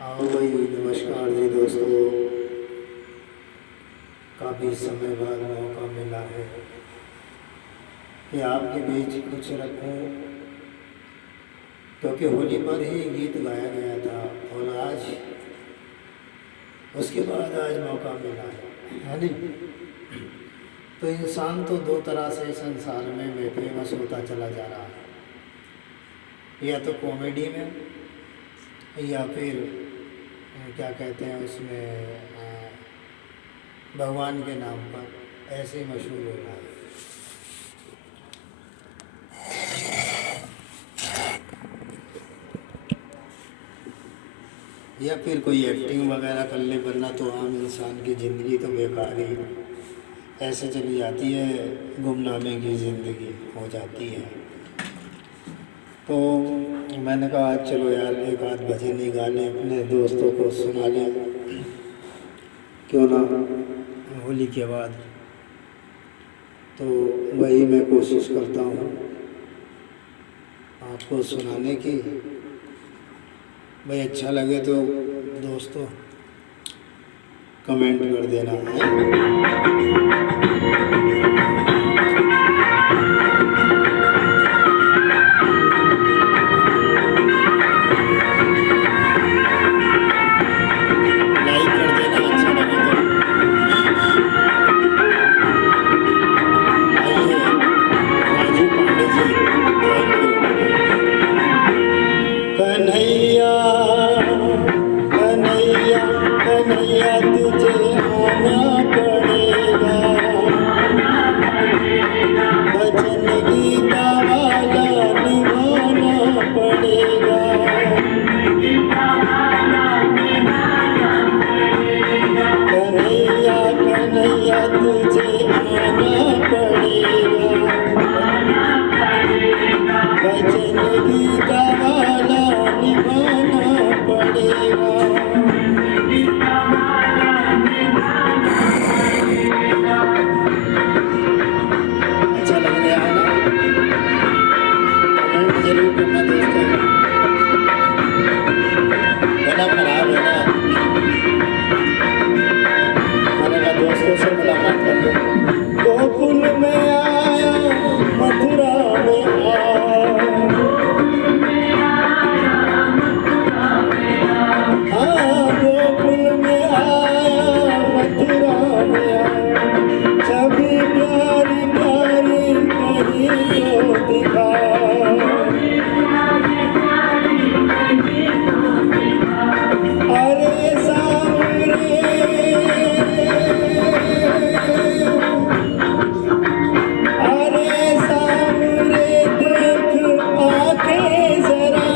हाँ भाई, नमस्कार जी दोस्तों। काफ़ी समय बाद मौका मिला है कि आपके बीच कुछ रखूं, क्योंकि होली पर ही गीत गाया गया था और आज उसके बाद आज मौका मिला है नहीं। तो इंसान तो दो तरह से संसार में बेफेमस होता चला जा रहा है, या तो कॉमेडी में या फिर क्या कहते हैं उसमें भगवान के नाम पर ऐसे ही मशहूर हो रहा है। या फिर कोई एक्टिंग वगैरह कर ले, वरना तो आम इंसान की ज़िंदगी तो बेकार ही ऐसे चली जाती है, गुमनामे की ज़िंदगी हो जाती है। तो मैंने कहा आज चलो यार एक आध भजन ही गा लें, अपने दोस्तों को सुना लें, क्यों ना होली के बाद। तो वही मैं कोशिश करता हूँ आपको सुनाने की। भाई अच्छा लगे तो दोस्तों कमेंट कर देना है। कन्हैया कन्हैया कन्हैया तुझे आना पड़ेगा, भजन गीता वाला निभाना पड़ेगा। कन्हैया कन्हैया तुझे आना पड़ेगा, भजन गीता वाला निभाना पड़ेगा। अच्छा लग रहा है ना? कमेंट जरूर करना दोस्तों। गला खराब है ना, मैंने कहा दोस्तों से मुलाकात कर लो। गोकुल में आया मथुरा में आया, हाँ गोकुल में आया मथुरा में आया, सभी प्यारी प्यारी कहीं तो दिखा। अरे सावरे अरे सावरे देख आके जरा,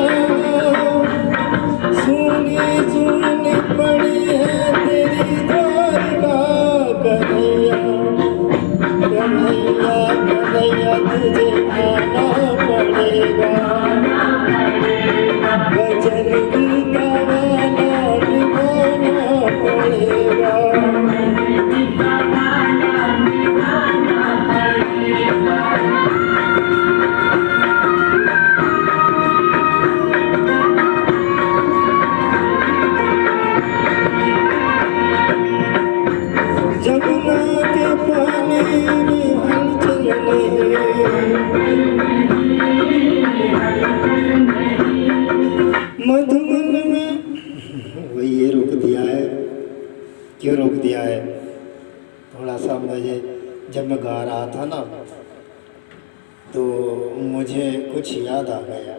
सुनी सुनी पड़ी है तेरी द्वारिका। कन्हैया कन्हैया कन्हैया तुझे आना पड़ेगा, भजन गीता वाला निभाना पड़ेगा। जमुना के पानी में हलचल मधुबन में। वही ये रोक दिया है, क्यों रोक दिया है? थोड़ा सा मुझे जब मैं गा रहा था ना तो मुझे कुछ याद आ गया।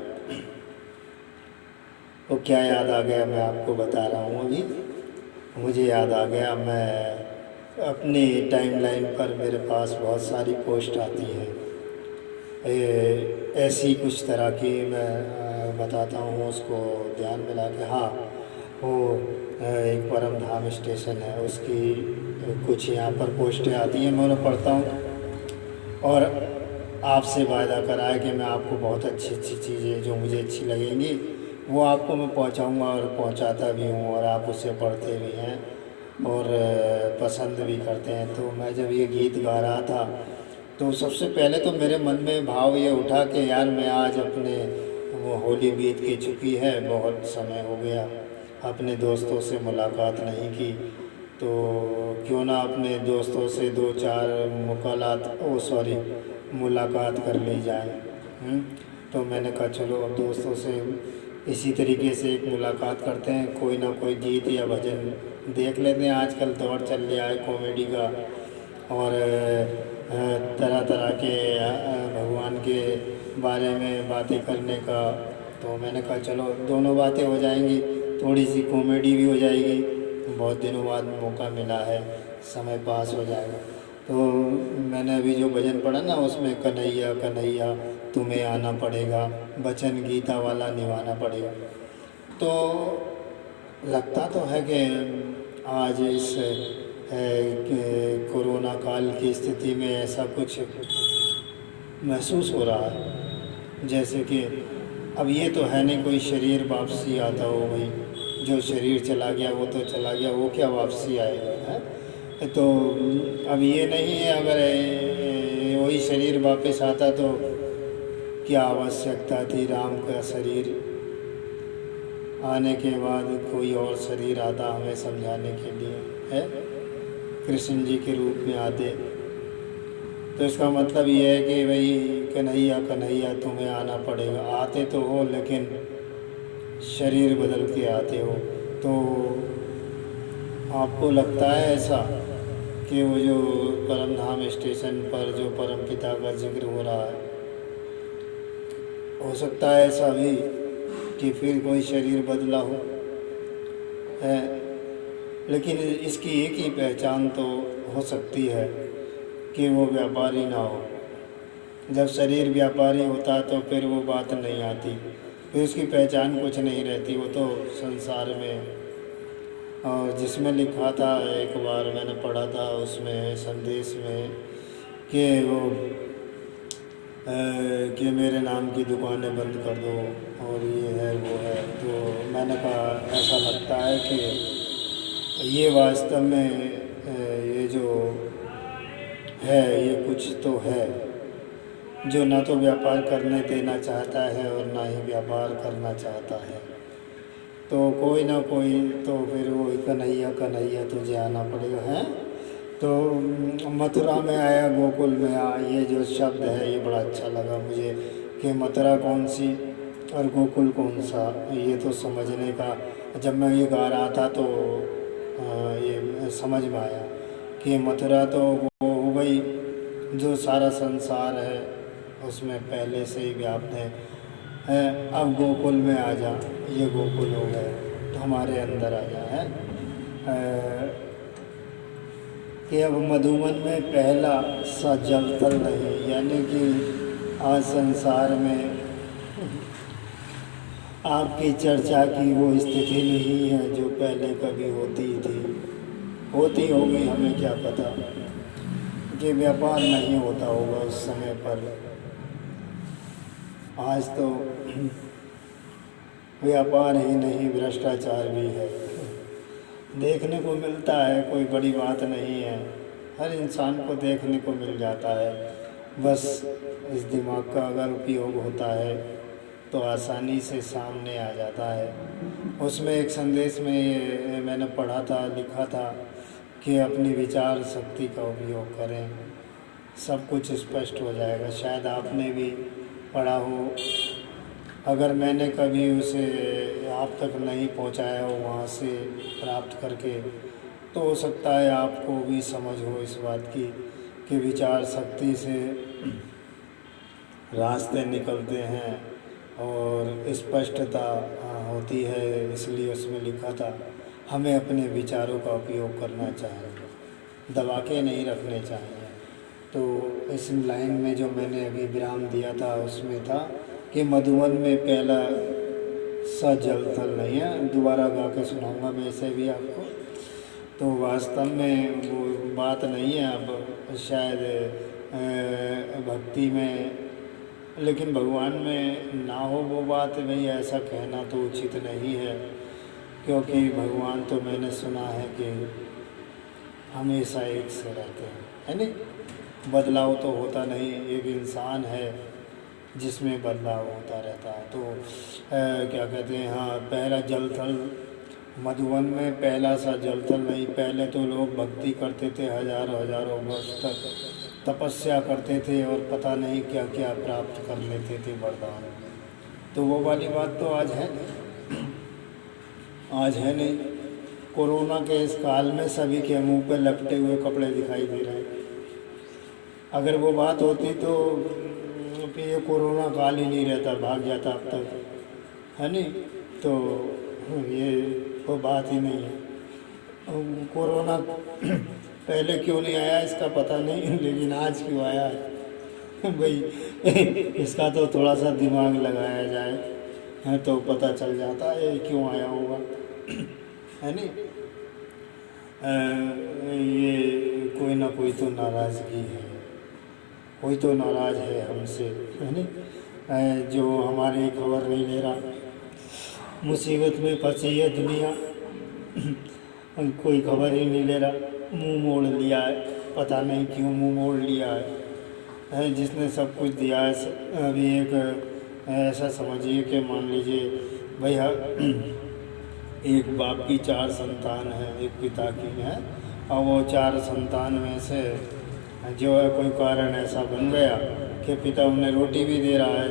वो क्या याद आ गया मैं आपको बता रहा हूँ अभी। मुझे याद आ गया, मैं अपनी टाइमलाइन पर मेरे पास बहुत सारी पोस्ट आती हैं ऐसी कुछ तरह की, मैं बताता हूँ उसको ध्यान में ला के। हाँ, वो एक परम धाम स्टेशन है, उसकी कुछ यहाँ पर पोस्टें आती हैं, मैं उन्हें पढ़ता हूँ और आपसे वायदा करा है कि मैं आपको बहुत अच्छी अच्छी चीज़ें जो मुझे अच्छी लगेंगी वो आपको मैं पहुँचाऊँगा और पहुँचाता भी हूँ, और आप उसे पढ़ते भी हैं और पसंद भी करते हैं। तो मैं जब ये गीत गा रहा था तो सबसे पहले तो मेरे मन में भाव ये उठा कि यार मैं आज अपने वो होली बीत के चुकी है, बहुत समय हो गया, अपने दोस्तों से मुलाकात नहीं की, तो क्यों ना अपने दोस्तों से दो चार मुलाकात कर ली जाए। तो मैंने कहा चलो अब दोस्तों से इसी तरीके से एक मुलाकात करते हैं, कोई ना कोई गीत या भजन देख लेते हैं। आजकल दौर चल रहा है कॉमेडी का और तरह तरह के भगवान के बारे में बातें करने का। तो मैंने कहा चलो दोनों बातें हो जाएंगी, थोड़ी सी कॉमेडी भी हो जाएगी, बहुत दिनों बाद मौका मिला है, समय पास हो जाएगा। तो मैंने अभी जो भजन पढ़ा ना उसमें कन्हैया कन्हैया तुम्हें आना पड़ेगा, वचन गीता वाला निभाना पड़ेगा। तो लगता तो है कि आज इस कोरोना काल की स्थिति में ऐसा कुछ महसूस हो रहा है, जैसे कि अब ये तो है नहीं कोई शरीर वापसी आता हो, भाई जो शरीर चला गया वो तो चला गया, वो क्या वापसी आएगा है। तो अब ये नहीं है, अगर वही शरीर वापस आता तो क्या आवश्यकता थी राम का शरीर आने के बाद कोई और शरीर आता हमें समझाने के लिए, है कृष्ण जी के रूप में आते। तो इसका मतलब ये है कि भाई कन्हैया कन्हैया तुम्हें आना पड़ेगा, आते तो हो लेकिन शरीर बदल के आते हो। तो आपको लगता है ऐसा कि वो जो परम धाम स्टेशन पर जो परम पिता का जिक्र हो रहा है, हो सकता है ऐसा भी कि फिर कोई शरीर बदला है, लेकिन इसकी एक ही पहचान तो हो सकती है कि वो व्यापारी ना हो। जब शरीर व्यापारी होता तो फिर वो बात नहीं आती, फिर उसकी पहचान कुछ नहीं रहती, वो तो संसार में। और जिसमें लिखा था एक बार मैंने पढ़ा था उसमें संदेश में कि वो कि मेरे नाम की दुकानें बंद कर दो और ये है वो है। तो मैंने कहा ऐसा लगता है कि ये वास्तव में ये जो है ये कुछ तो है जो ना तो व्यापार करने देना चाहता है और ना ही व्यापार करना चाहता है। तो कोई ना कोई तो फिर वो कन्हैया कन्हैया तुझे आना पड़ेगा है। तो मथुरा में आया गोकुल में आ, ये जो शब्द है ये बड़ा अच्छा लगा मुझे कि मथुरा कौन सी और गोकुल कौन सा, ये तो समझने का जब मैं ये गा रहा था तो ये समझ में आया कि मथुरा तो वो हो गई जो सारा संसार है उसमें पहले से ही व्याप्त है। अब गोकुल में आ जा, ये गोकुल हो गए तो हमारे अंदर आ जा है कि अब मधुबन में पहला सा जलतल नहीं, यानी कि आज संसार में आपकी चर्चा की वो स्थिति नहीं है जो पहले कभी होती थी, होती होगी हमें क्या पता, कि व्यापार नहीं होता होगा उस समय पर। आज तो व्यापार ही नहीं भ्रष्टाचार भी है, देखने को मिलता है, कोई बड़ी बात नहीं है, हर इंसान को देखने को मिल जाता है। बस इस दिमाग का अगर उपयोग होता है तो आसानी से सामने आ जाता है। उसमें एक संदेश में ये मैंने पढ़ा था, लिखा था कि अपनी विचार शक्ति का उपयोग करें, सब कुछ स्पष्ट हो जाएगा। शायद आपने भी पढ़ा हो, अगर मैंने कभी उसे आप तक नहीं पहुंचाया हो वहाँ से प्राप्त करके, तो हो सकता है आपको भी समझ हो इस बात की कि विचार शक्ति से रास्ते निकलते हैं और स्पष्टता होती है। इसलिए उसमें लिखा था हमें अपने विचारों का उपयोग करना चाहिए, दबा के नहीं रखने चाहिए। तो इस लाइन में जो मैंने अभी विराम दिया था उसमें था कि मधुबन में पहला सा जलथल नहीं है, दोबारा गा के सुनाऊंगा मैं इसे भी आपको। तो वास्तव में वो बात नहीं है अब शायद भक्ति में, लेकिन भगवान में ना हो वो बात, नहीं ऐसा कहना तो उचित नहीं है, क्योंकि भगवान तो मैंने सुना है कि हमेशा एक से रहते हैं, है नहीं, बदलाव तो होता नहीं, एक इंसान है जिसमें बदलाव होता रहता है। तो क्या कहते हैं, हाँ पहला जल थल मधुबन में पहला सा जल थल नहीं। पहले तो लोग भक्ति करते थे, हजारों हजारों वर्ष तक तपस्या करते थे और पता नहीं क्या क्या प्राप्त कर लेते थे वरदान। तो वो वाली बात तो आज है नहीं, आज है नहीं। कोरोना के इस काल में सभी के मुंह पे लपटे हुए कपड़े दिखाई दे रहे हैं। अगर वो बात होती तो फिर ये कोरोना काल ही नहीं रहता, भाग जाता अब तक, है नहीं। तो ये वो बात ही नहीं है। कोरोना पहले क्यों नहीं आया इसका पता नहीं, लेकिन आज क्यों आया है भाई इसका तो थोड़ा सा दिमाग लगाया जाए है तो पता चल जाता है क्यों आया होगा, है नहीं। ये कोई ना कोई तो नाराज़गी है, कोई तो नाराज़ है हमसे, है नहीं। जो हमारी खबर नहीं ले रहा, मुसीबत में फंसी है दुनिया कोई खबर ही नहीं ले रहा, मुंह मोड़ लिया है, पता नहीं क्यों मुंह मोड़ लिया है। जिसने सब कुछ दिया है। अभी एक ऐसा समझिए कि मान लीजिए भैया एक बाप की 4 संतान है, एक पिता की है, और वो 4 संतान में से जो है कोई कारण ऐसा बन गया कि पिता उन्हें रोटी भी दे रहा है,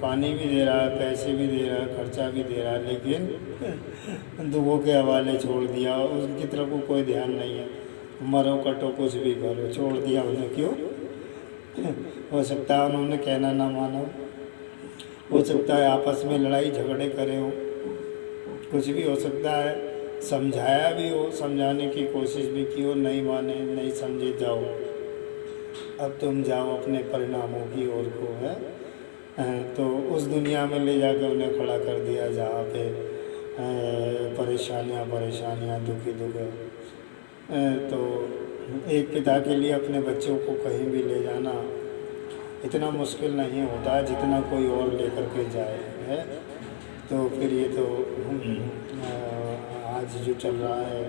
पानी भी दे रहा है, पैसे भी दे रहा है, खर्चा भी दे रहा है, लेकिन दुखों के हवाले छोड़ दिया। उनकी तरफ को कोई ध्यान नहीं है, मरो कटो कुछ भी करो, छोड़ दिया उन्हें। क्यों? हो सकता है उन्होंने कहना ना मानो, हो सकता है आपस में लड़ाई झगड़े करे हो, कुछ भी हो सकता है, समझाया भी हो, समझाने की कोशिश भी की हो, नहीं माने, नहीं समझे, जाओ अब तुम जाओ अपने परिणामों की ओर को, है। तो उस दुनिया में ले जाकर उन्हें खड़ा कर दिया जहाँ पे परेशानियाँ परेशानियाँ, दुखी दुख। तो एक पिता के लिए अपने बच्चों को कहीं भी ले जाना इतना मुश्किल नहीं होता है जितना कोई और लेकर के जाए, है। तो फिर ये तो आज जो चल रहा है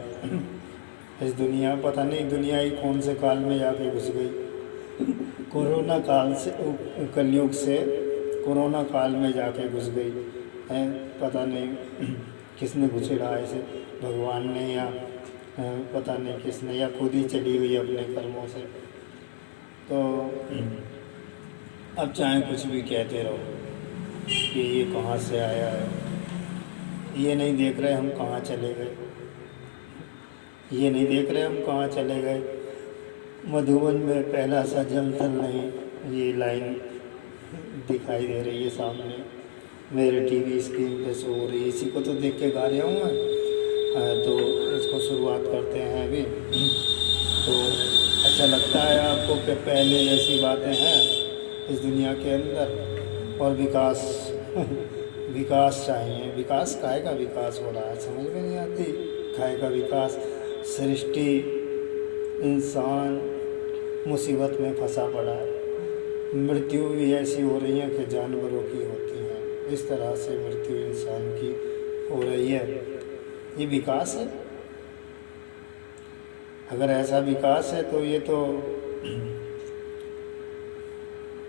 इस दुनिया, पता नहीं दुनिया ही कौन से काल में जाके घुस गई कोरोना काल से, कलयुग से कोरोना काल में जाके घुस गई है। पता नहीं किसने घुसेड़ा इसे, भगवान ने या पता नहीं किसने, या खुद ही चली गई अपने कर्मों से। तो अब चाहे कुछ भी कहते रहो कि ये कहाँ से आया है, ये नहीं देख रहे हम कहाँ चले गए, ये नहीं देख रहे हम कहाँ चले गए। मधुबन में पहला सा जल थल नहीं, ये लाइन दिखाई दे रही है सामने मेरे टीवी स्क्रीन पे शो हो रही है, इसी को तो देख के गा रहा हूँ मैं। तो इसको शुरुआत करते हैं अभी। तो अच्छा लगता है आपको कि पहले ऐसी बातें हैं इस दुनिया के अंदर, और विकास विकास चाहिए। विकास काहे का विकास हो रहा है समझ में नहीं आती, काहे का विकास। सृष्टि, इंसान मुसीबत में फंसा पड़ा है, मृत्यु भी ऐसी हो रही है कि जानवरों की होती है, इस तरह से मृत्यु इंसान की हो रही है। ये विकास है? अगर ऐसा विकास है तो ये तो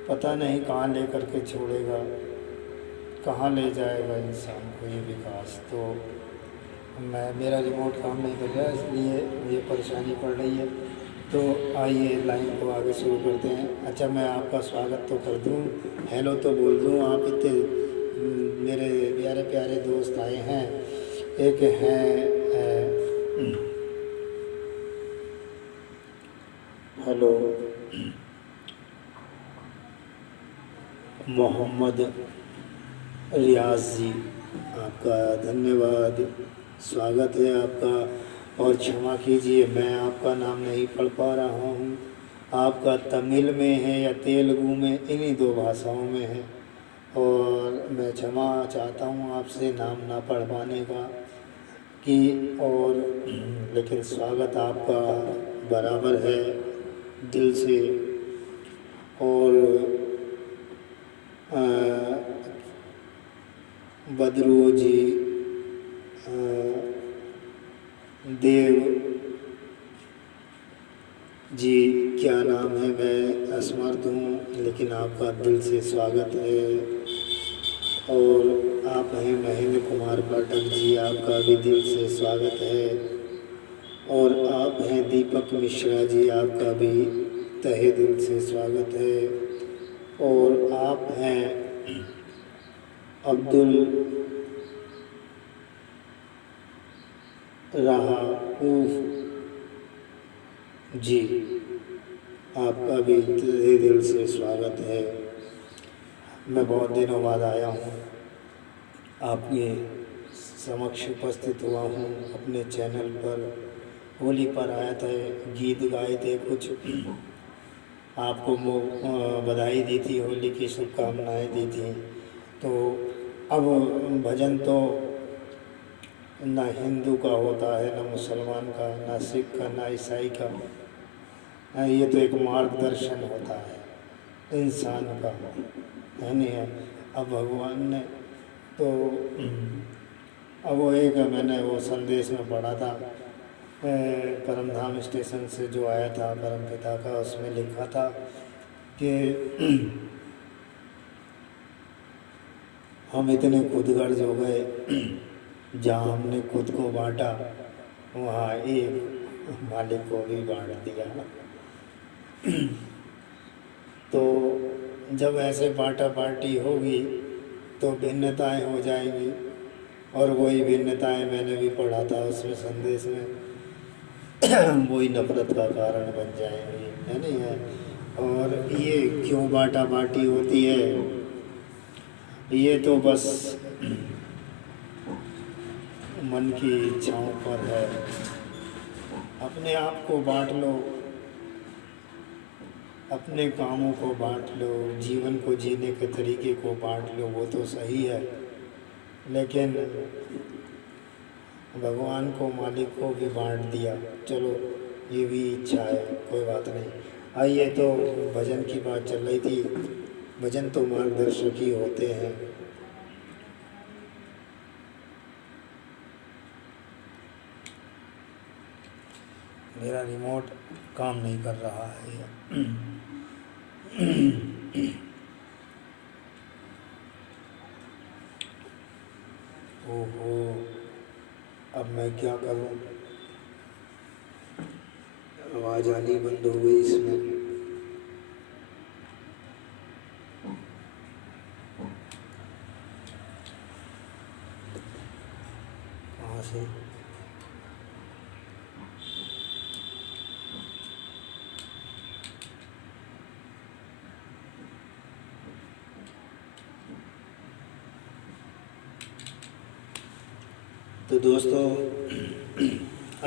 पता नहीं कहाँ ले कर के छोड़ेगा, कहाँ ले जाएगा इंसान को ये विकास। तो मेरा रिमोट काम नहीं कर रहा है इसलिए ये परेशानी पड़ रही है। तो आइए लाइन को आगे शुरू करते हैं। अच्छा, मैं आपका स्वागत तो कर दूं, हेलो तो बोल दूं। आप इतने मेरे प्यारे प्यारे दोस्त आए हैं। एक हैं हेलो मोहम्मद रियाज जी, आपका धन्यवाद, स्वागत है आपका। और क्षमा कीजिए मैं आपका नाम नहीं पढ़ पा रहा हूँ, आपका तमिल में है या तेलुगु में, इन्हीं 2 भाषाओं में है, और मैं क्षमा चाहता हूँ आपसे नाम ना पढ़ पाने का कि। और लेकिन स्वागत आपका बराबर है दिल से। और बदरू जी, देव जी, क्या नाम है, मैं असमर्थ हूँ लेकिन आपका दिल से स्वागत है। और आप आप हैं महेंद्र कुमार पाठक जी, आपका भी दिल से स्वागत है। और आप हैं दीपक मिश्रा जी, आपका भी तहे दिल से स्वागत है। और आप हैं अब्दुल रऊफ जी, आपका भी तहे दिल से स्वागत है। मैं बहुत दिनों बाद आया हूँ, आपके समक्ष उपस्थित हुआ हूँ अपने चैनल पर। होली पर आया था, गीत गाए थे कुछ, आपको बधाई दी थी, होली की शुभकामनाएं दी थी। तो अब भजन तो ना हिंदू का होता है, ना मुसलमान का, ना सिख का, ना ईसाई का। ये तो एक मार्गदर्शन होता है इंसान का, है नहीं है। अब भगवान ने तो अब वो एक मैंने वो संदेश में पढ़ा था, परमधाम स्टेशन से जो आया था परम पिता का, उसमें लिखा था कि हम इतने खुदगर्ज हो गए, जहाँ हमने खुद को बांटा वहाँ एक मालिक को भी बांट दिया। तो जब ऐसे बांटा बांटी होगी तो भिन्नताएं हो जाएंगी, और वही भिन्नताएं मैंने भी पढ़ा था उसमें संदेश में, वही नफरत का कारण बन जाएंगी, है नहीं है। और ये क्यों बांटा बांटी होती है, ये तो बस मन की इच्छाओं पर है। अपने आप को बांट लो, अपने कामों को बांट लो, जीवन को जीने के तरीके को बांट लो, वो तो सही है। लेकिन भगवान को, मालिक को भी बांट दिया, चलो ये भी इच्छा है, कोई बात नहीं। आइए, तो भजन की बात चल रही थी, भजन तो मार्गदर्शक ही होते हैं। मेरा रिमोट काम नहीं कर रहा है। ओहो, अब मैं क्या करूं, आवाज़ आनी बंद हो गई इसमें। कहाँ से? तो दोस्तों,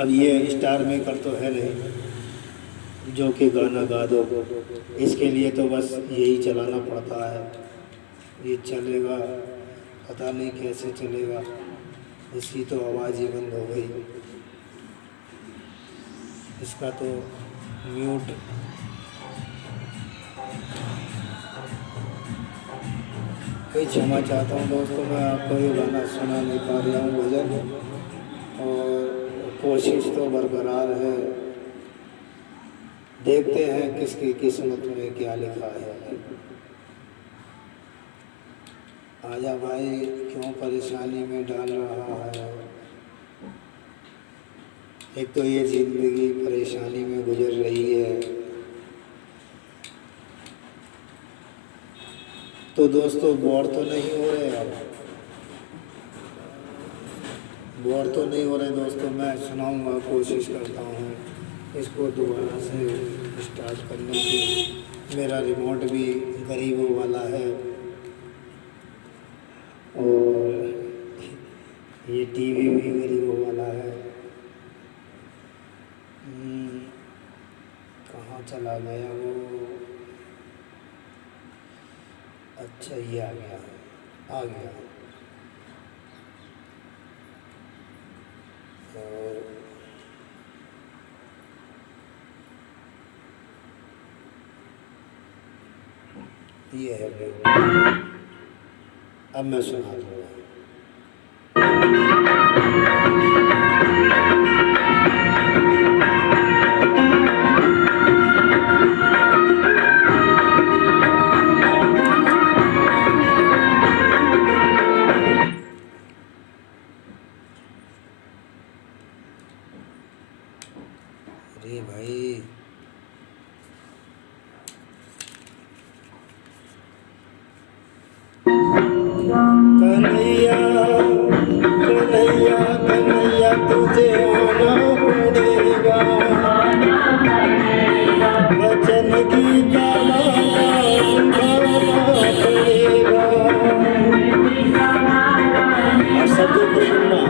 अब ये स्टार मेकर तो है नहीं जो कि गाना गा दो, इसके लिए तो बस यही चलाना पड़ता है। ये चलेगा, पता नहीं कैसे चलेगा, इसकी तो आवाज़ ही बंद हो गई। इसका तो म्यूट, कोई क्षमा चाहता हूँ दोस्तों, मैं आपको ये गाना सुना नहीं पा रहा हूँ भजन, और कोशिश तो बरकरार है। देखते हैं किसकी किस्मत में क्या लिखा है। आजा भाई, क्यों परेशानी में डाल रहा है। एक तो ये ज़िंदगी परेशानी में गुजर रही है। तो दोस्तों, बोर तो नहीं हो रहे आप? बोर तो नहीं हो रहे दोस्तों? मैं सुनाऊंगा, कोशिश करता हूँ इसको दोबारा से स्टार्ट करने की। मेरा रिमोट भी गरीबों वाला है, और ये टीवी भी गरीबों वाला है। कहाँ चला गया वो? अच्छा, ये आ गया, आ गया। और ये है, अब मैं सुना दूँगा। भाई। कन्हैया कन्हैया कन्हैया तुझे आना पड़ेगा, वचन गीता माला निभाना पड़ेगा। और शब्दों को सुनना।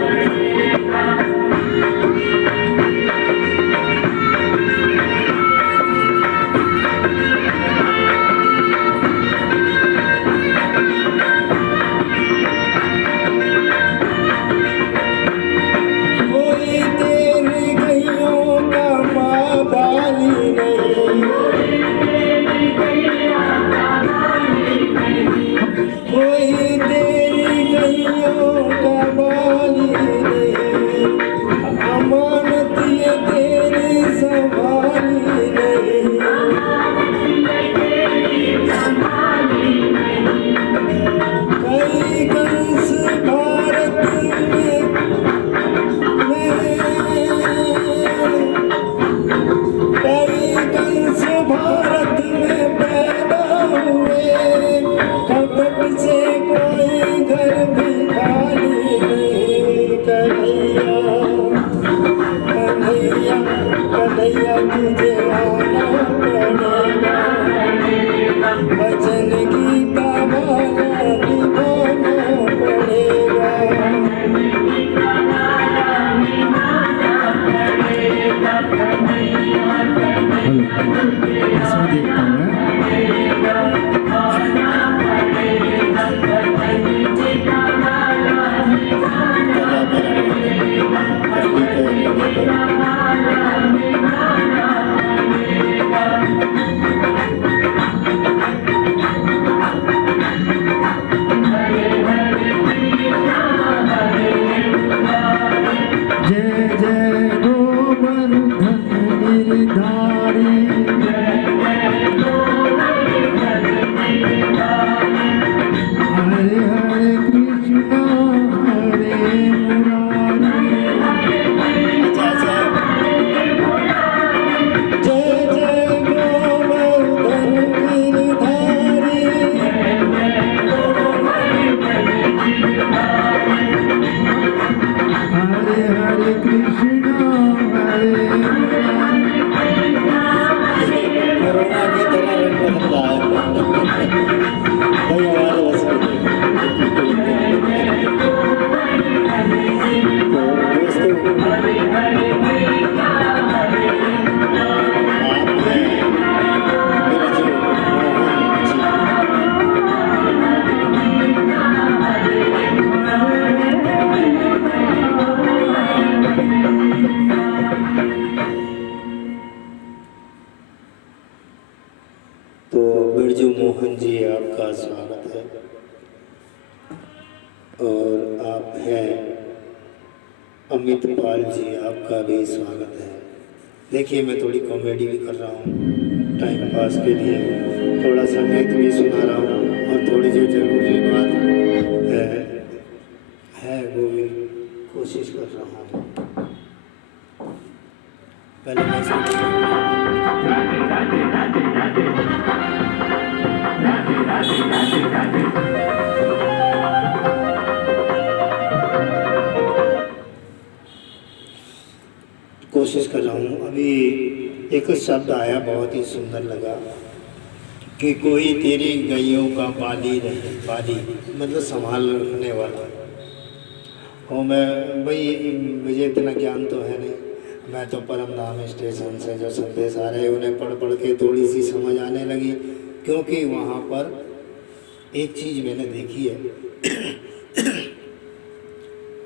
कोई तेरी गैयों का माँ बाली नहीं, कोई तेरी गैयों का बाली नहीं, अमानत ये तेरी संभाली नहीं। कई कंस भारत कई कंस भारत में पैदा हुए, कपट से कोई घर भी खाली नहीं। कन्हैया कन्हैया कन्हैया तुझे आना पड़ेगा, वचन गीता माला निभाना पड़ेगा। इसमें देखता हूँ मैं। जय जय गोवर्धन गिरधारी, हरे हरे कृष्णा हरे मुरारी। जय जय गोवर्धन गिरधारी, हरे हरे कृष्णा हरे मुरारी। कोरोना की तरह रंग बदल रहा है। भाई हमारे बस में नहीं। तो दोस्तों, आप हैं बिरजू मोहन जी। तो बिरजू मोहन जी आपका स्वागत है, और आप हैं अमित पाल जी, आपका भी स्वागत है। देखिए मैं थोड़ी कॉमेडी भी कर रहा हूँ टाइम पास के लिए, थोड़ा संगीत भी सुना रहा हूँ, और थोड़ी जो जरूरी बात है वो भी कोशिश कर रहा हूँ। पहले मैं कोशिश कर रहा हूँ। अभी एक शब्द आया बहुत ही सुंदर लगा कि कोई तेरी गैयों का बाली रहे, बाली मतलब संभाल रखने वाला। और मैं भाई, मुझे इतना ज्ञान तो है नहीं, मैं तो परम धाम स्टेशन से जो संदेश आ रहे उन्हें पढ़ पढ़ के थोड़ी सी समझ आने लगी, क्योंकि वहाँ पर एक चीज़ मैंने देखी है।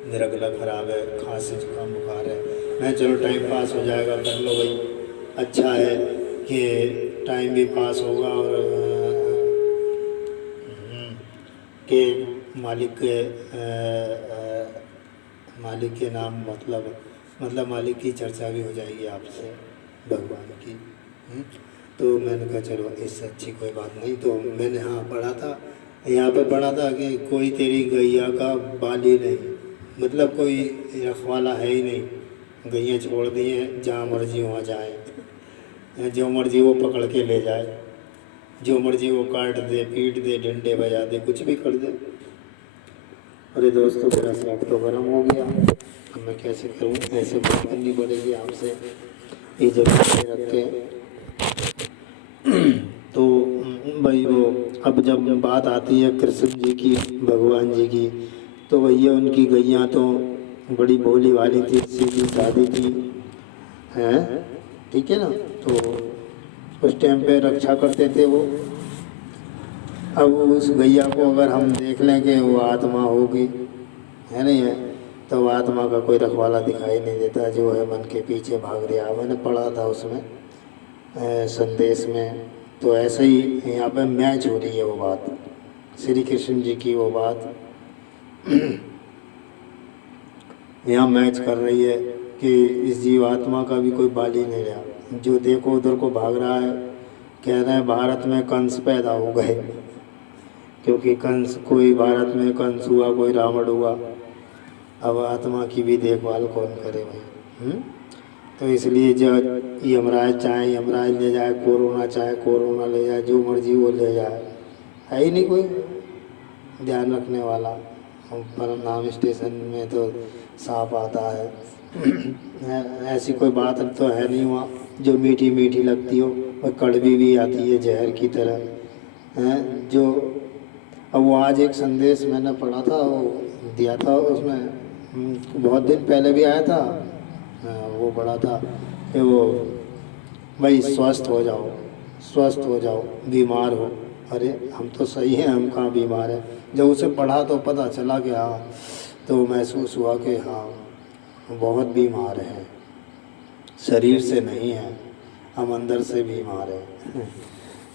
मेरा गला खराब है, खांसी जुकाम बुखार है, मैं चलो टाइम पास हो जाएगा, कर लो भाई, अच्छा है कि टाइम भी पास होगा, और कि मालिक के नाम मतलब मालिक की चर्चा भी हो जाएगी आपसे, भगवान की। तो मैंने कहा चलो इससे अच्छी कोई बात नहीं। तो मैंने हाँ पढ़ा था, यहाँ पे पढ़ा था कि कोई तेरी गैया का बाली नहीं, मतलब कोई रखवाला है ही नहीं, गैया छोड़ दी हैं, जहाँ मर्जी वहाँ जाए। जो मर्जी वो पकड़ के ले जाए, जो मर्जी वो काट दे, पीट दे, डंडे बजा दे, कुछ भी कर दे। अरे दोस्तों मेरा सर तो गर्म हो गया, अब मैं कैसे करूँ? ऐसे बात करनी पड़ेगी आपसे, ये जगह पे रख के। तो भाई वो अब जब बात आती है कृष्ण जी की, भगवान जी की, तो भैया उनकी गैया तो बड़ी भोली वाली थी, सीधी सादी थी, हैं, ठीक है ना। तो उस टाइम पे रक्षा करते थे वो। अब उस गैया को अगर हम देख लें कि वो आत्मा होगी, है नहीं है, तो आत्मा का कोई रखवाला दिखाई नहीं देता, जो है मन के पीछे भाग रहा। मैंने पढ़ा था उसमें संदेश में, तो ऐसे ही यहाँ पे मैच हो रही है वो बात, श्री कृष्ण जी की वो बात यहाँ मैच कर रही है कि इस जीवात्मा का भी कोई बाल ही नहीं रहा। जो देखो उधर को भाग रहा है, कह रहे हैं भारत में कंस पैदा हो गए, क्योंकि कंस, कोई भारत में कंस हुआ, कोई रावण हुआ। अब आत्मा की भी देखभाल कौन करे भाई? तो इसलिए जो यमराज चाहे यमराज ले जाए, कोरोना चाहे कोरोना ले जाए, जो मर्जी वो ले जाए, है ही नहीं कोई ध्यान रखने वाला। परम धाम स्टेशन में तो सांप आता है ऐसी कोई बात तो है नहीं वहाँ जो मीठी मीठी लगती हो, और कड़वी भी आती है जहर की तरह, हैं जो। अब वो आज एक संदेश मैंने पढ़ा था, वो दिया था उसमें, बहुत दिन पहले भी आया था, वो पढ़ा था कि वो भाई स्वस्थ हो जाओ, स्वस्थ हो जाओ, बीमार हो। अरे हम तो सही हैं, हम कहाँ बीमार हैं? जब उसे पढ़ा तो पता चला कि हाँ, तो महसूस हुआ कि हाँ बहुत बीमार है, शरीर से नहीं है, हम अंदर से बीमार हैं।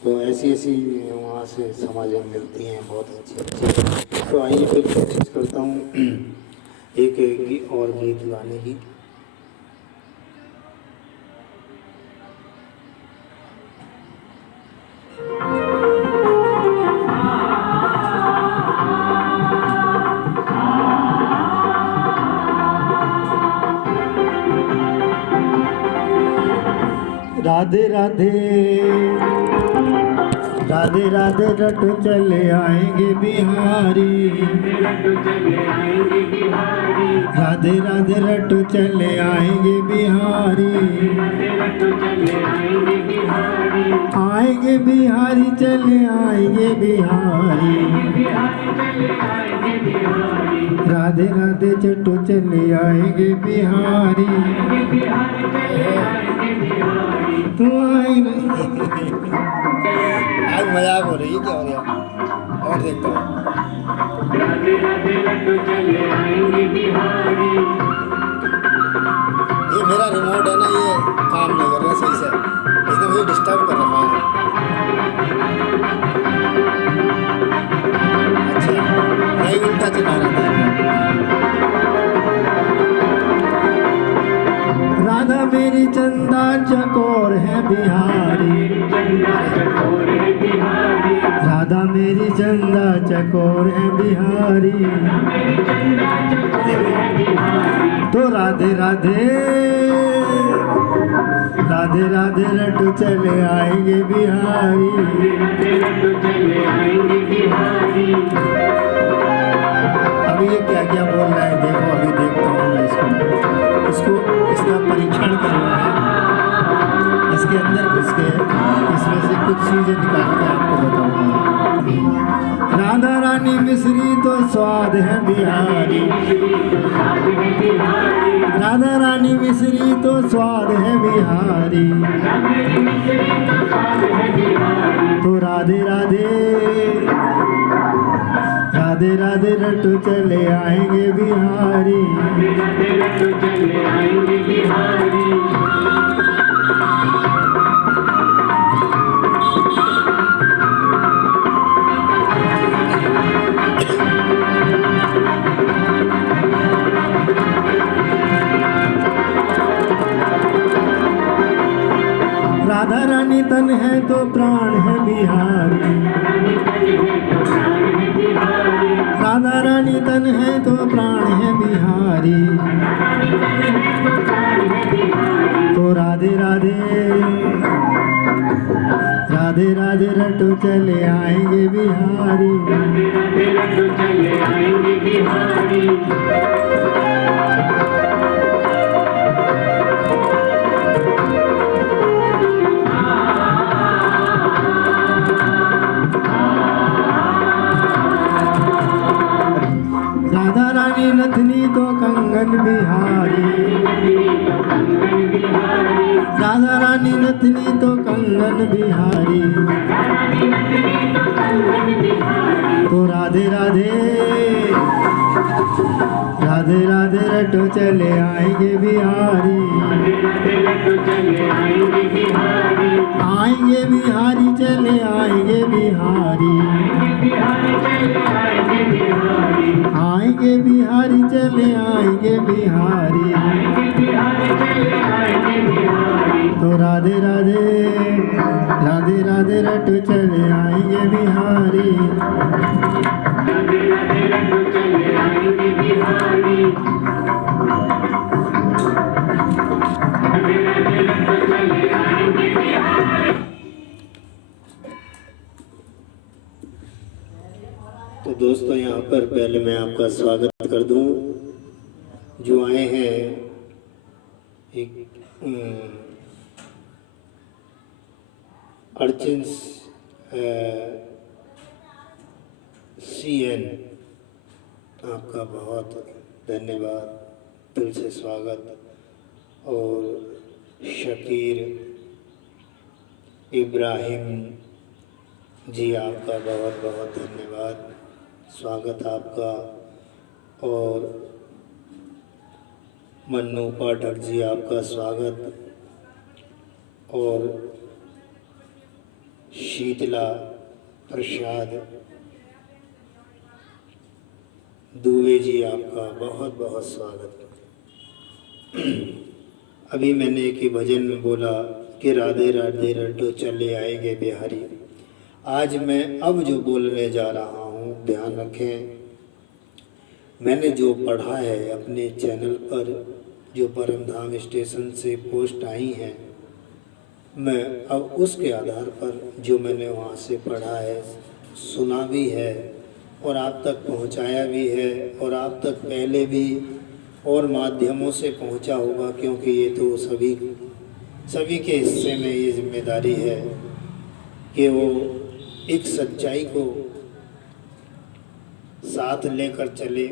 तो ऐसी ऐसी वहाँ से समाजें मिलती हैं बहुत अच्छी अच्छी। तो आइए फिर कोशिश करता हूँ एक और गीत गाने की। राधे राधे राधे राधे रटो चले आएंगे बिहारी, राधे राधे रटो चले आएंगे बिहारी, आएंगे बिहारी चले आएंगे बिहारी, राधे राधे चटो चले आएंगे बिहारी। तो आएंगे आज मजाक हो रही है, क्या हो गया? और देखता हूँ। ये मेरा रिमोट है ना, ये काम नहीं कर रहा सही से, इसने मुझे डिस्टर्ब कर रखा है। अच्छा, नहीं उल्टा चला रहा था। राधा मेरी चंदा चकोर है बिहारी, राधा मेरी चंदा चकोर है बिहारी। तो राधे राधे राधे राधे रटो चले आएंगे बिहारी। अभी ये क्या क्या बोल रहा है देखो, अभी देखता हूँ मैं इसको इसका परीक्षण करना है, इसके अंदर घुस के इसमें से कुछ चीजें निकाल के आपको बताऊंगा। राधा रानी मिश्री तो स्वाद है बिहारी, राधा रानी मिश्री तो स्वाद है बिहारी। तो राधे राधे राधे राधे रटो चले आएंगे बिहारी। राधा रानी तन है तो प्राण है बिहारी, राधा रानी तन है तो प्राण है बिहारी। तो राधे राधे रटो चले आएंगे बिहारी। राधे राधे रटो चले आएंगे बिहारी। राधा रानी नथनी तो कंगन बिहारी। राधा रानी नथनी तो कंगन बिहारी। तो राधे राधे राधे राधे रटो चले आएंगे बिहारी। आएंगे बिहारी चले आएंगे बिहारी। आएंगे बिहारी चले आएंगे बिहारी। तो राधे राधे राधे राधे रटो चले आएंगे बिहारी। तो दोस्तों, यहाँ पर पहले मैं आपका स्वागत कर दूं। जो आए हैं एक अर्चिन्स CN, आपका बहुत धन्यवाद, दिल से स्वागत। और शकीर इब्राहिम जी, आपका बहुत बहुत धन्यवाद, स्वागत आपका। और मन्नू पाठक जी, आपका स्वागत। और शीतला प्रसाद दुबे जी, आपका बहुत बहुत स्वागत। अभी मैंने एक भजन में बोला कि राधे राधे रटो चले आएंगे बिहारी। आज मैं अब जो बोलने जा रहा हूँ, ध्यान रखें, मैंने जो पढ़ा है अपने चैनल पर, जो परमधाम स्टेशन से पोस्ट आई हैं, मैं अब उसके आधार पर जो मैंने वहाँ से पढ़ा है, सुना भी है और आप तक पहुँचाया भी है, और आप तक पहले भी और माध्यमों से पहुँचा होगा, क्योंकि ये तो सभी के हिस्से में ये जिम्मेदारी है कि वो एक सच्चाई को साथ लेकर चले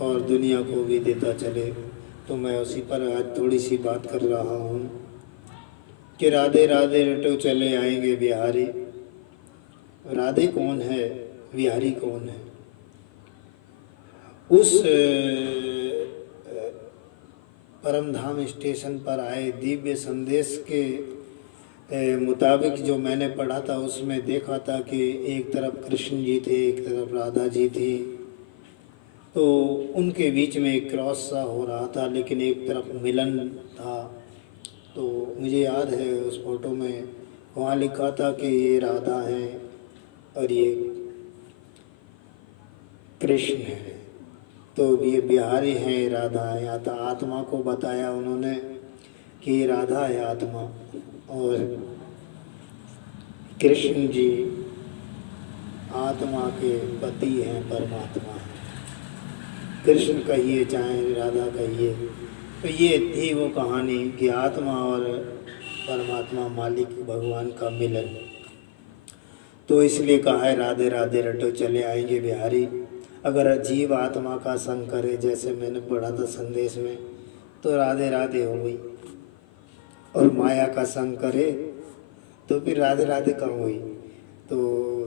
और दुनिया को भी देता चले। तो मैं उसी पर आज थोड़ी सी बात कर रहा हूँ कि राधे राधे रटो चले आएंगे बिहारी। राधे कौन है, बिहारी कौन है? उस परमधाम स्टेशन पर आए दिव्य संदेश के मुताबिक जो मैंने पढ़ा था, उसमें देखा था कि एक तरफ कृष्ण जी थे, एक तरफ राधा जी थी, तो उनके बीच में एक क्रॉस सा हो रहा था, लेकिन एक तरफ मिलन था। तो मुझे याद है उस फोटो में वहाँ लिखा था कि ये राधा है और ये कृष्ण है। तो ये बिहारी हैं, राधा है। या तो आत्मा को बताया उन्होंने कि ये राधा है आत्मा, और कृष्ण जी आत्मा के पति हैं, परमात्मा हैं। कृष्ण कहिए चाहे राधा कहिए, तो ये थी वो कहानी कि आत्मा और परमात्मा मालिक भगवान का मिलन। तो इसलिए कहा है राधे राधे रटो चले आएंगे बिहारी। अगर जीव आत्मा का संग करे, जैसे मैंने पढ़ा था संदेश में, तो राधे राधे हो गई, और माया का संग करे तो फिर राधे राधे कहाँ हुई। तो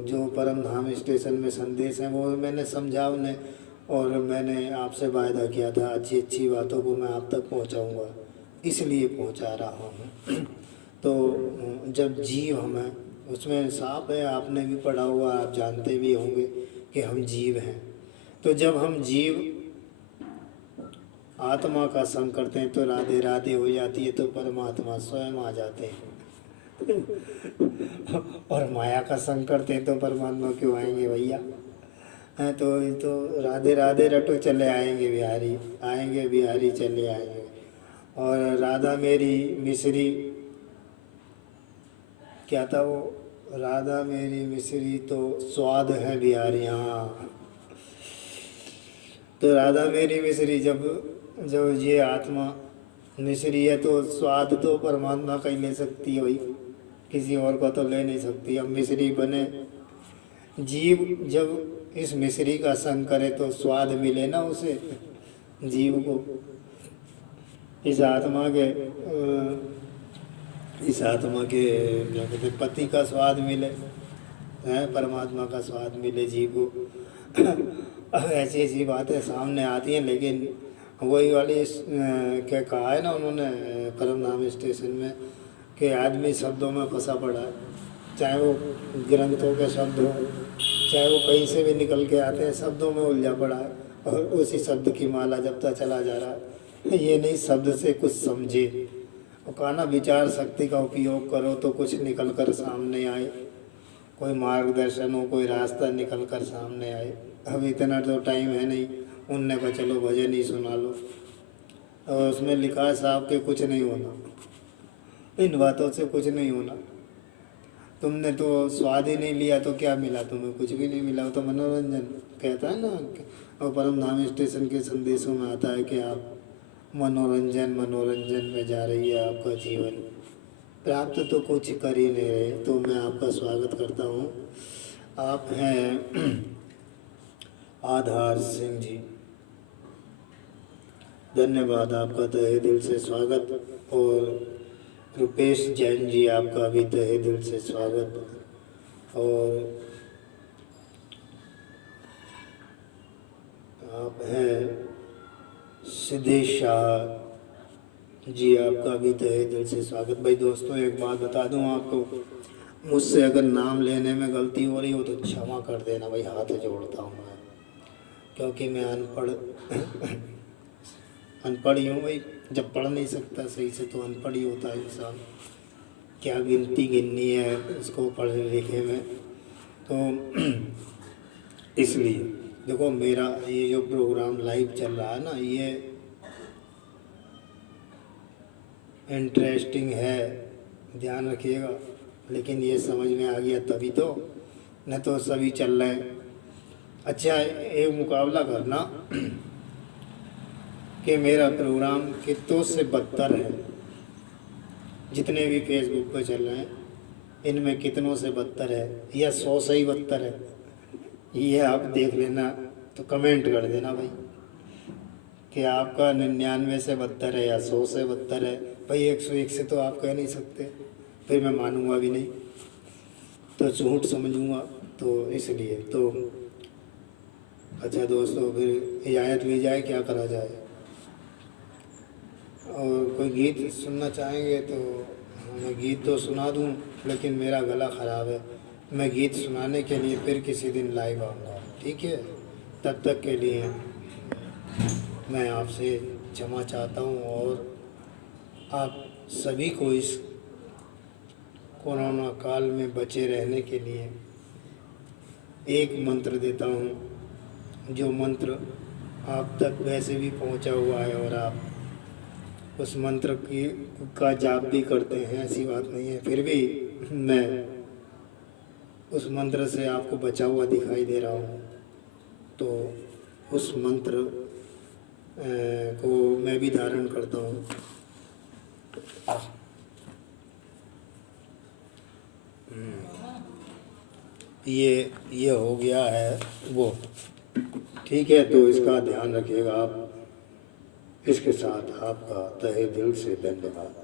जो परमधाम स्टेशन में संदेश है वो मैंने समझा उन्हें, और मैंने आपसे वायदा किया था अच्छी अच्छी बातों को मैं आप तक पहुंचाऊंगा, इसलिए पहुंचा रहा हूं। तो जब जीव हमें, उसमें साफ है, आपने भी पढ़ा हुआ, आप जानते भी होंगे कि हम जीव हैं। तो जब हम जीव आत्मा का संग करते हैं तो राधे राधे हो जाती है, तो परमात्मा स्वयं आ जाते हैं। और माया का संग करते हैं तो परमात्मा क्यों आएंगे भैया? हैं तो राधे राधे रटो चले आएंगे बिहारी, आएंगे बिहारी चले आएंगे। और राधा मेरी मिश्री, क्या था वो, राधा मेरी मिश्री तो स्वाद है बिहारियाँ। तो राधा मेरी मिश्री, जब जब ये आत्मा मिश्री है तो स्वाद तो परमात्मा का ही ले सकती है भाई, किसी और का तो ले नहीं सकती। अब मिश्री बने, जीव जब इस मिश्री का संग करे तो स्वाद मिले ना उसे, जीव को, इस आत्मा के क्या कहते हैं, पति का स्वाद मिले, है परमात्मा का स्वाद मिले जीव को। ऐसी ऐसी बातें सामने आती हैं, लेकिन वही वाली क्या कहा है ना उन्होंने परम धाम स्टेशन में, कि आदमी शब्दों में फंसा पड़ा है, चाहे वो ग्रंथों के शब्द हो, चाहे वो कहीं से भी निकल के आते हैं, शब्दों में उलझा पड़ा है और उसी शब्द की माला जपता चला जा रहा है। ये नहीं शब्द से कुछ समझे, और कहा ना विचार शक्ति का उपयोग करो तो कुछ निकल कर सामने आए, कोई मार्गदर्शन हो, कोई रास्ता निकल कर सामने आए। अब इतना तो टाइम है नहीं, उनने कहा चलो भजन ही सुना लो, और उसमें लिखा है साहब के कुछ नहीं होना, इन बातों से कुछ नहीं होना। तुमने तो स्वाद ही नहीं लिया तो क्या मिला तुम्हें? कुछ भी नहीं मिला, वो तो मनोरंजन कहता है ना। और परम धाम स्टेशन के संदेशों में आता है कि आप मनोरंजन में जा रही है आपका जीवन, प्राप्त तो कुछ कर ही नहीं रहे। तो मैं आपका स्वागत करता हूँ। आप हैं आधार सिंह जी, धन्यवाद, आपका तहे दिल से स्वागत। और रुपेश जैन जी, आपका भी तहे दिल से स्वागत। और आप हैं सिद्धेश शाह जी, आपका भी तहे दिल से स्वागत। भाई दोस्तों, एक बात बता दूं आपको, मुझसे अगर नाम लेने में गलती हो रही हो तो क्षमा कर देना भाई, हाथ जोड़ता हूँ मैं, क्योंकि मैं अनपढ़ ही हूँ भाई। जब पढ़ नहीं सकता सही से तो अनपढ़ ही होता है इंसान। क्या गिनती गिननी है उसको पढ़े लिखे में। तो इसलिए देखो, मेरा ये जो प्रोग्राम लाइव चल रहा है ना, ये इंटरेस्टिंग है, ध्यान रखिएगा। लेकिन ये समझ में आ गया तभी तो, न तो सभी चल रहे हैं। अच्छा, एक मुकाबला करना कि मेरा प्रोग्राम कितनों से बदतर है, जितने भी फेसबुक पे चल रहे हैं इनमें कितनों से बदतर है, या 100 से ही बदतर है, ये आप देख लेना। तो कमेंट कर देना भाई कि आपका 99 से बदतर है या 100 से बदतर है। भाई 101 से तो आप कह नहीं सकते, फिर मैं मानूंगा भी नहीं, तो झूठ समझूंगा। तो इसलिए तो अच्छा दोस्तों, फिर इजाज़त ली जाए, क्या करा जाए। और कोई गीत सुनना चाहेंगे तो मैं गीत तो सुना दूं, लेकिन मेरा गला ख़राब है। मैं गीत सुनाने के लिए फिर किसी दिन लाइव आऊँगा, ठीक है? तब तक के लिए मैं आपसे क्षमा चाहता हूँ, और आप सभी को इस कोरोना काल में बचे रहने के लिए एक मंत्र देता हूँ, जो मंत्र आप तक वैसे भी पहुँचा हुआ है, और आप उस मंत्र का जाप भी करते हैं, ऐसी बात नहीं है। फिर भी मैं उस मंत्र से आपको बचा हुआ दिखाई दे रहा हूँ, तो उस मंत्र को मैं भी धारण करता हूँ। ये हो गया है वो, ठीक है? तो इसका ध्यान रखिएगा आप। इसके साथ आपका तहे दिल से धन्यवाद।